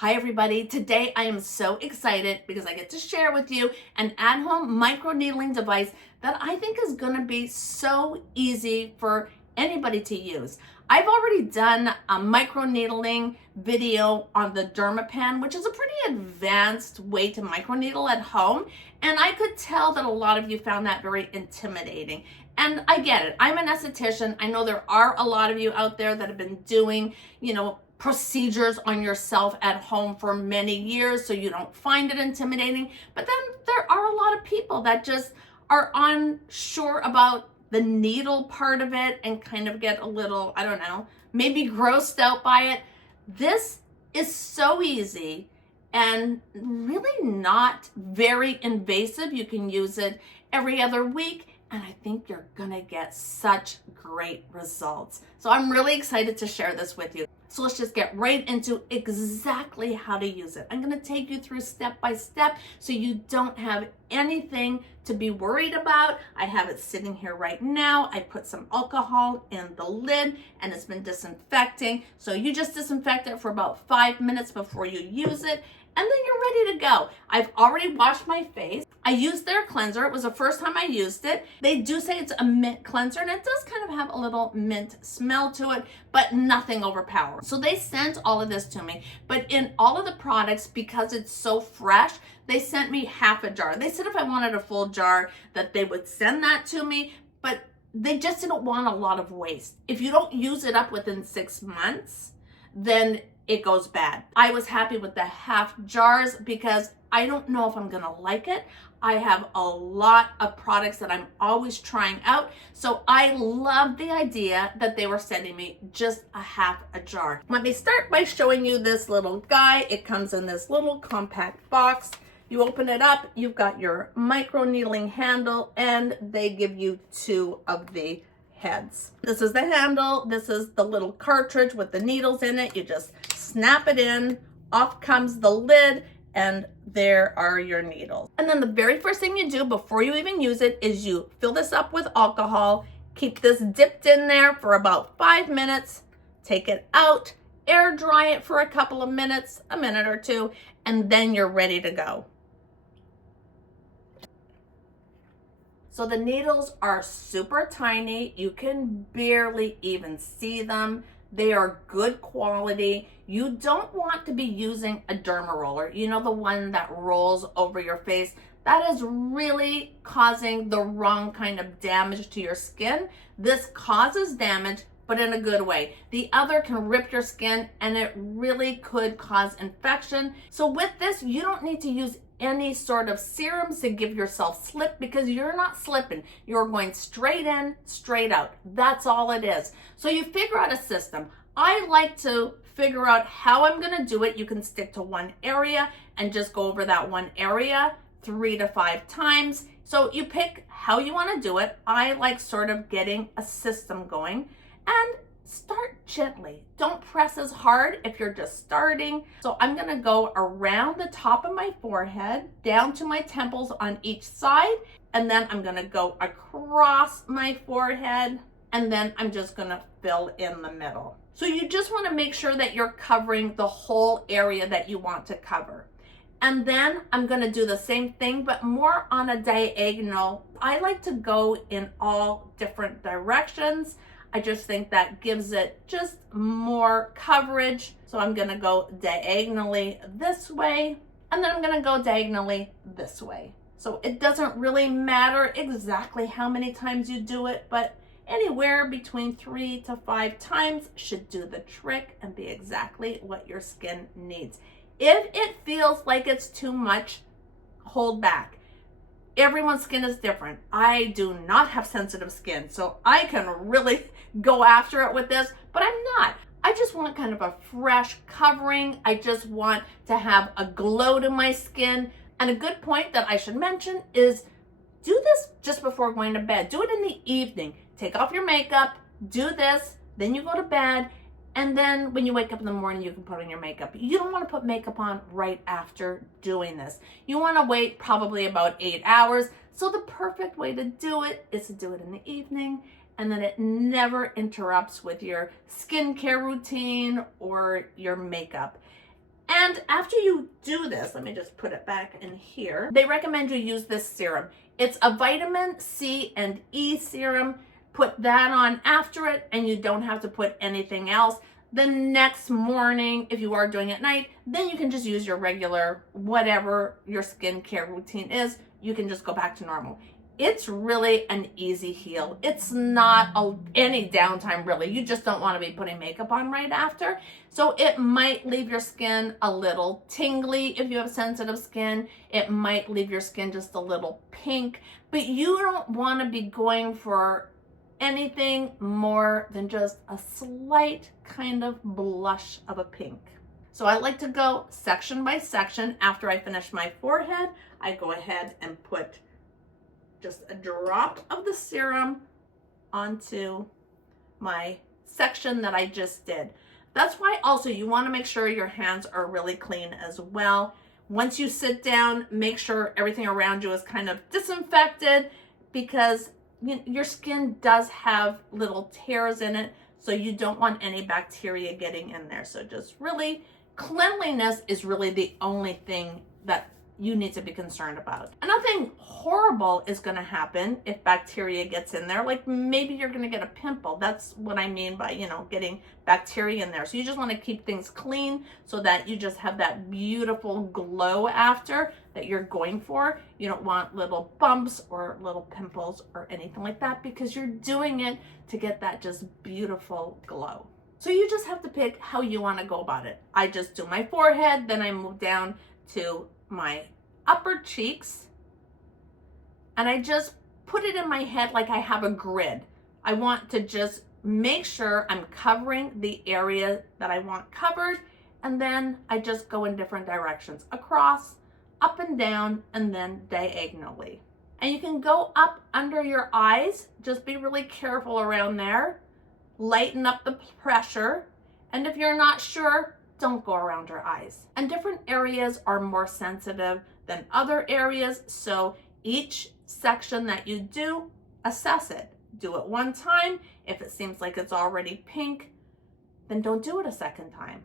Hi everybody, today I am so excited because I get to share with you an at-home microneedling device that I think is going to be so easy for anybody to use. I've already done a microneedling video on the Dermapen, which is a pretty advanced way to microneedle at home, and I could tell that a lot of you found that very intimidating. And I get it. I'm an esthetician. I know there are a lot of you out there that have been doing, procedures on yourself at home for many years, so you don't find it intimidating. But then there are a lot of people that just are unsure about the needle part of it and kind of get a little, I don't know, maybe grossed out by it. This is so easy and really not very invasive. You can use it every other week, and I think you're gonna get such great results. So I'm really excited to share this with you. So let's just get right into exactly how to use it. I'm gonna take you through step by step so you don't have anything to be worried about. I have it sitting here right now. I put some alcohol in the lid and it's been disinfecting. So you just disinfect it for about 5 minutes before you use it, and then you're ready to go. I've already washed my face. I used their cleanser. It was the first time I used it. They do say it's a mint cleanser, and it does kind of have a little mint smell to it, but nothing overpowering. So they sent all of this to me, but in all of the products, because it's so fresh, they sent me half a jar. They said if I wanted a full jar that they would send that to me, but they just didn't want a lot of waste. If you don't use it up within 6 months, then it goes bad. I was happy with the half jars because I don't know if I'm gonna like it. I have a lot of products that I'm always trying out. So I love the idea that they were sending me just a half a jar. Let me start by showing you this little guy. It comes in this little compact box. You open it up, you've got your micro needling handle, and they give you 2 of the heads. This is the handle. This is the little cartridge with the needles in it. You just snap it in, off comes the lid, and there are your needles. And then the very first thing you do before you even use it is you fill this up with alcohol, keep this dipped in there for about 5 minutes, take it out, air dry it for a couple of minutes, a minute or 2, and then you're ready to go. So the needles are super tiny. You can barely even see them. They are good quality. You don't want to be using a derma roller, the one that rolls over your face. That is really causing the wrong kind of damage to your skin. This causes damage, but in a good way. The other can rip your skin and it really could cause infection. So with this, you don't need to use any sort of serums to give yourself slip, because you're not slipping. You're going straight in, straight out. That's all it is. So you figure out a system. I like to figure out how I'm gonna do it. You can stick to one area and just go over that one area 3 to 5 times. So you pick how you wanna do it. I like sort of getting a system going, and start gently. Don't press as hard if you're just starting. So I'm gonna go around the top of my forehead, down to my temples on each side, and then I'm gonna go across my forehead, and then I'm just gonna fill in the middle. So you just wanna make sure that you're covering the whole area that you want to cover. And then I'm gonna do the same thing, but more on a diagonal. I like to go in all different directions. I just think that gives it just more coverage. So I'm gonna go diagonally this way, and then I'm gonna go diagonally this way. So it doesn't really matter exactly how many times you do it, but anywhere between 3 to 5 times should do the trick and be exactly what your skin needs. If it feels like it's too much, hold back. Everyone's skin is different. I do not have sensitive skin, so I can really go after it with this, but I'm not. I just want kind of a fresh covering. I just want to have a glow to my skin. And a good point that I should mention is do this just before going to bed. Do it in the evening. Take off your makeup, do this, then you go to bed, and then when you wake up in the morning, you can put on your makeup. You don't want to put makeup on right after doing this. You want to wait probably about 8 hours. So the perfect way to do it is to do it in the evening, and then it never interrupts with your skincare routine or your makeup. And after you do this, let me just put it back in here. They recommend you use this serum. It's a vitamin C and E serum. Put that on after it and you don't have to put anything else. The next morning, if you are doing it at night, then you can just use your regular, whatever your skincare routine is, you can just go back to normal. It's really an easy heal. It's not any downtime really. You just don't want to be putting makeup on right after. So it might leave your skin a little tingly if you have sensitive skin. It might leave your skin just a little pink, but you don't want to be going for anything more than just a slight kind of blush of a pink. So I like to go section by section. After I finish my forehead, I go ahead and put just a drop of the serum onto my section that I just did. That's why also you want to make sure your hands are really clean as well. Once you sit down, make sure everything around you is kind of disinfected, because your skin does have little tears in it, so you don't want any bacteria getting in there. So just really, cleanliness is really the only thing that you need to be concerned about. And nothing horrible is going to happen if bacteria gets in there. Like maybe you're going to get a pimple. That's what I mean by, getting bacteria in there. So you just want to keep things clean so that you just have that beautiful glow after that you're going for. You don't want little bumps or little pimples or anything like that, because you're doing it to get that just beautiful glow. So you just have to pick how you want to go about it. I just do my forehead, then I move down to my upper cheeks, and I just put it in my head like I have a grid. I want to just make sure I'm covering the area that I want covered, and then I just go in different directions, across, up and down, and then diagonally. And you can go up under your eyes. Just be really careful around there. Lighten up the pressure, and if you're not sure, don't go around your eyes. And different areas are more sensitive than other areas, so each section that you do, assess it. Do it one time. If it seems like it's already pink, then don't do it a second time.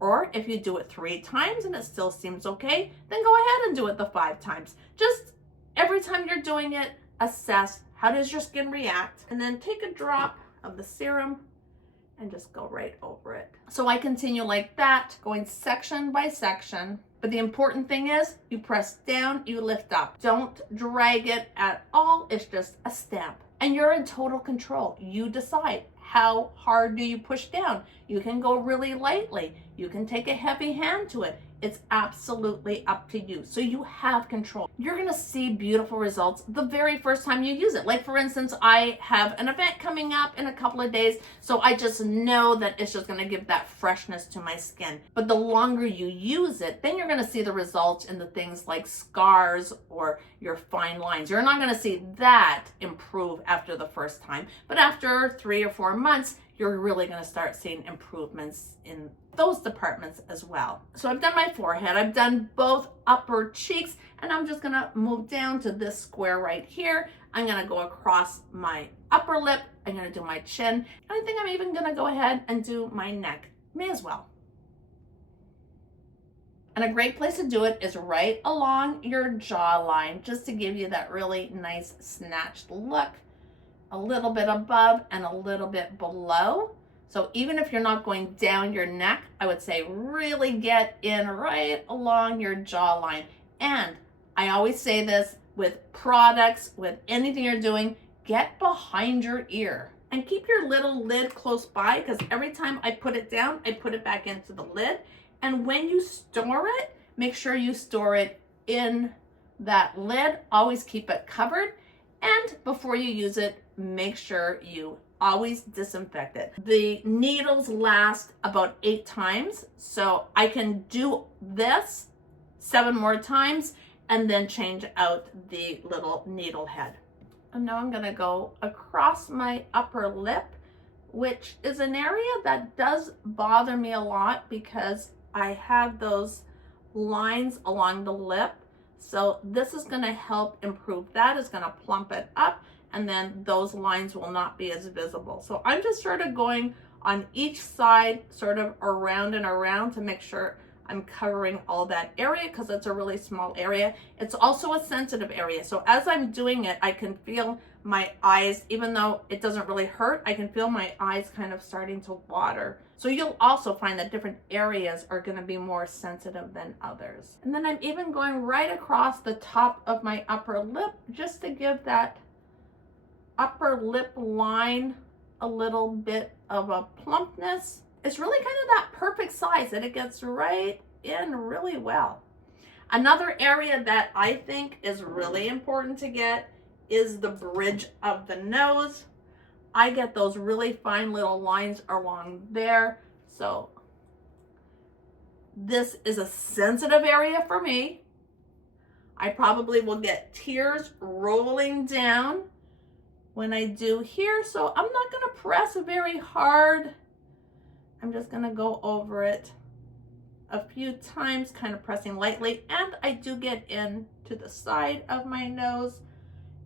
Or if you do it 3 times and it still seems okay, then go ahead and do it the 5 times. Just every time you're doing it, assess how does your skin react, and then take a drop of the serum and just go right over it. So I continue like that, going section by section. But the important thing is you press down, you lift up. Don't drag it at all. It's just a stamp. And you're in total control. You decide how hard do you push down. You can go really lightly. You can take a heavy hand to it. It's absolutely up to you. So you have control. You're gonna see beautiful results the very first time you use it. Like for instance, I have an event coming up in a couple of days, so I just know that it's just gonna give that freshness to my skin. But the longer you use it, then you're gonna see the results in the things like scars or your fine lines. You're not gonna see that improve after the first time, but after 3 or 4 months, you're really gonna start seeing improvements in those departments as well. So I've done my forehead, I've done both upper cheeks, and I'm just gonna move down to this square right here. I'm gonna go across my upper lip, I'm gonna do my chin, and I think I'm even gonna go ahead and do my neck. May as well. And a great place to do it is right along your jawline, just to give you that really nice snatched look. A little bit above and a little bit below. So even if you're not going down your neck, I would say really get in right along your jawline. And I always say this with products, with anything you're doing, get behind your ear. And keep your little lid close by, because every time I put it down, I put it back into the lid. And when you store it, make sure you store it in that lid. Always keep it covered. And before you use it, make sure you always disinfect it. The needles last about 8 times, so I can do this 7 more times and then change out the little needle head. And now I'm gonna go across my upper lip, which is an area that does bother me a lot because I have those lines along the lip. So this is gonna help improve that. It's gonna plump it up, and then those lines will not be as visible. So I'm just sort of going on each side, sort of around and around, to make sure I'm covering all that area, because it's a really small area. It's also a sensitive area. So as I'm doing it, I can feel my eyes, even though it doesn't really hurt, I can feel my eyes kind of starting to water. So you'll also find that different areas are going to be more sensitive than others. And then I'm even going right across the top of my upper lip, just to give that upper lip line a little bit of a plumpness. It's really kind of that perfect size, and it gets right in really well. Another area that I think is really important to get is the bridge of the nose. I get those really fine little lines along there. So this is a sensitive area for me. I probably will get tears rolling down when I do here. So I'm not going to press very hard. I'm just going to go over it a few times, kind of pressing lightly. And I do get into the side of my nose.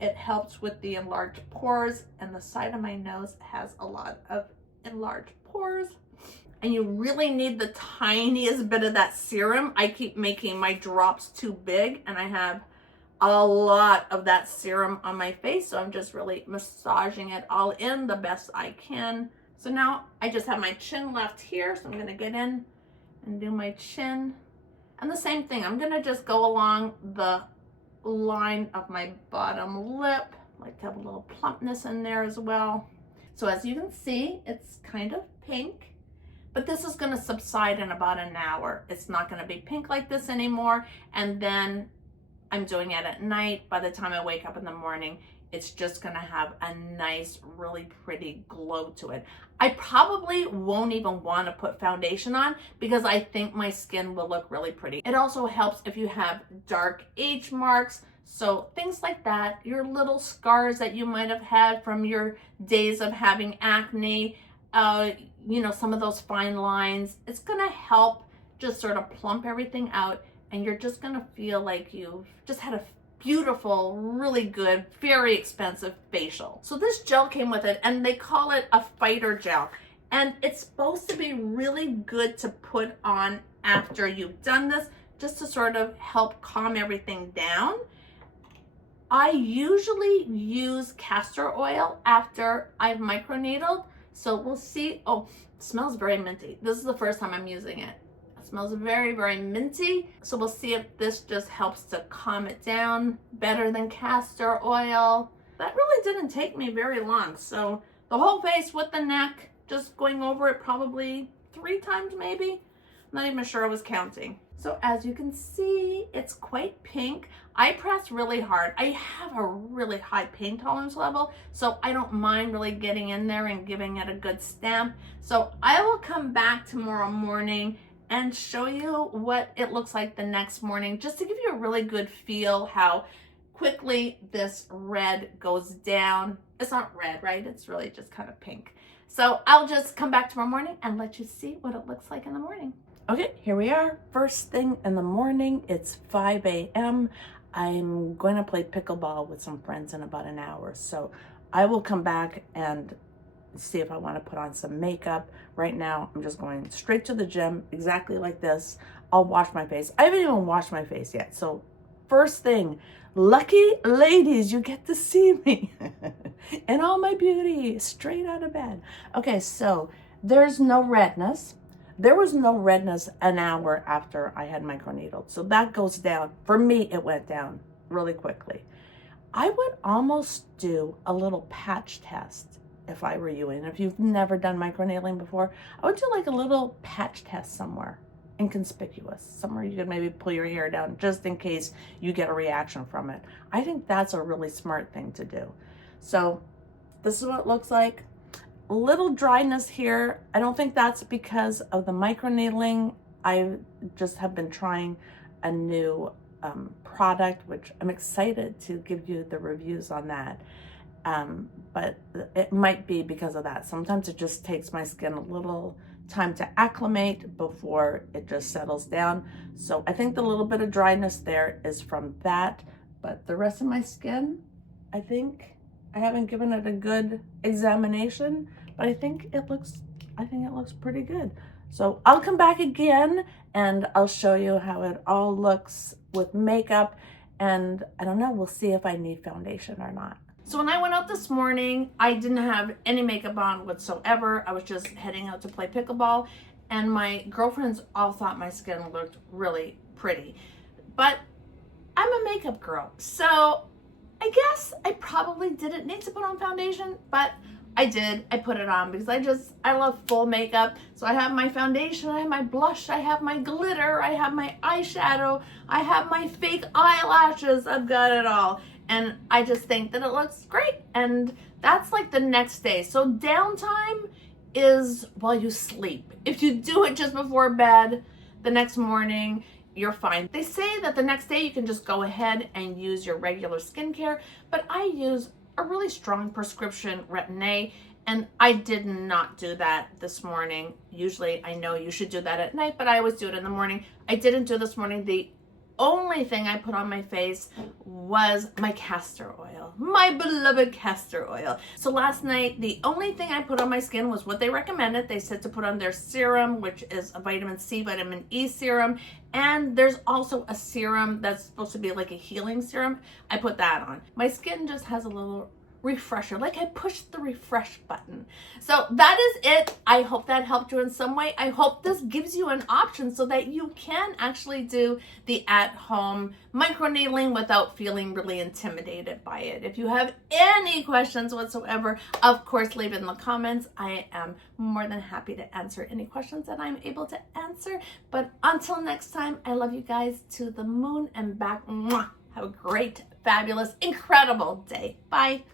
It helps with the enlarged pores, and the side of my nose has a lot of enlarged pores. And you really need the tiniest bit of that serum. I keep making my drops too big, and I have a lot of that serum on my face, so I'm just really massaging it all in the best I can. So now I just have my chin left here, so I'm going to get in and do my chin. And the same thing, I'm going to just go along the line of my bottom lip. I like to have a little plumpness in there as well. So as you can see, it's kind of pink, but this is going to subside in about an hour. It's not going to be pink like this anymore. And then I'm doing it at night. By the time I wake up in the morning, it's just going to have a nice, really pretty glow to it. I probably won't even want to put foundation on, because I think my skin will look really pretty. It also helps if you have dark age marks. So things like that, your little scars that you might have had from your days of having acne, you know, some of those fine lines, it's going to help just sort of plump everything out. And you're just going to feel like you've just had a beautiful, really good, very expensive facial. So this gel came with it, and they call it a fighter gel. And it's supposed to be really good to put on after you've done this, just to sort of help calm everything down. I usually use castor oil after I've microneedled. So we'll see. Oh, it smells very minty. This is the first time I'm using it. Smells very, very minty. So we'll see if this just helps to calm it down better than castor oil. That really didn't take me very long. So the whole face with the neck, just going over it probably 3 times maybe. I'm not even sure I was counting. So as you can see, it's quite pink. I press really hard. I have a really high pain tolerance level, so I don't mind really getting in there and giving it a good stamp. So I will come back tomorrow morning and show you what it looks like the next morning, just to give you a really good feel how quickly this red goes down. It's not red, right? It's really just kind of pink. So I'll just come back tomorrow morning and let you see what it looks like in the morning. Okay, here we are. First thing in the morning, it's 5 a.m. I'm going to play pickleball with some friends in about an hour. So I will come back and see if I want to put on some makeup. Right now, I'm just going straight to the gym, exactly like this. I'll wash my face. I haven't even washed my face yet. So first thing, lucky ladies, you get to see me in all my beauty, straight out of bed. Okay, so there's no redness. There was no redness an hour after I had microneedled. So that goes down. For me, it went down really quickly. I would almost do a little patch test if I were you. And if you've never done microneedling before, I would do like a little patch test somewhere inconspicuous, somewhere you could maybe pull your hair down just in case you get a reaction from it. I think that's a really smart thing to do. So this is what it looks like. A little dryness here. I don't think that's because of the microneedling. I just have been trying a new product, which I'm excited to give you the reviews on that. But it might be because of that. Sometimes it just takes my skin a little time to acclimate before it just settles down. So I think the little bit of dryness there is from that, but the rest of my skin, I think I haven't given it a good examination, but I think it looks pretty good. So I'll come back again and I'll show you how it all looks with makeup, and I don't know, we'll see if I need foundation or not. So when I went out this morning, I didn't have any makeup on whatsoever. I was just heading out to play pickleball, and my girlfriends all thought my skin looked really pretty. But I'm a makeup girl, so I guess I probably didn't need to put on foundation, but I did. I put it on because I love full makeup. So I have my foundation, I have my blush, I have my glitter, I have my eyeshadow, I have my fake eyelashes. I've got it all. And I just think that it looks great. And that's like the next day. So downtime is while you sleep. If you do it just before bed, the next morning, you're fine. They say that the next day you can just go ahead and use your regular skincare, but I use a really strong prescription Retin-A, and I did not do that this morning. Usually I know you should do that at night, but I always do it in the morning. I didn't do this morning. The only thing I put on my face was my castor oil, my beloved castor oil. So last night, the only thing I put on my skin was what they recommended. They said to put on their serum, which is a vitamin C, vitamin E serum. And there's also a serum that's supposed to be like a healing serum. I put that on. My skin just has a little refresher, like I pushed the refresh button. So that is it. I hope that helped you in some way. I hope this gives you an option so that you can actually do the at-home microneedling without feeling really intimidated by it. If you have any questions whatsoever, of course, leave it in the comments. I am more than happy to answer any questions that I'm able to answer. But until next time, I love you guys to the moon and back. Mwah! Have a great, fabulous, incredible day. Bye.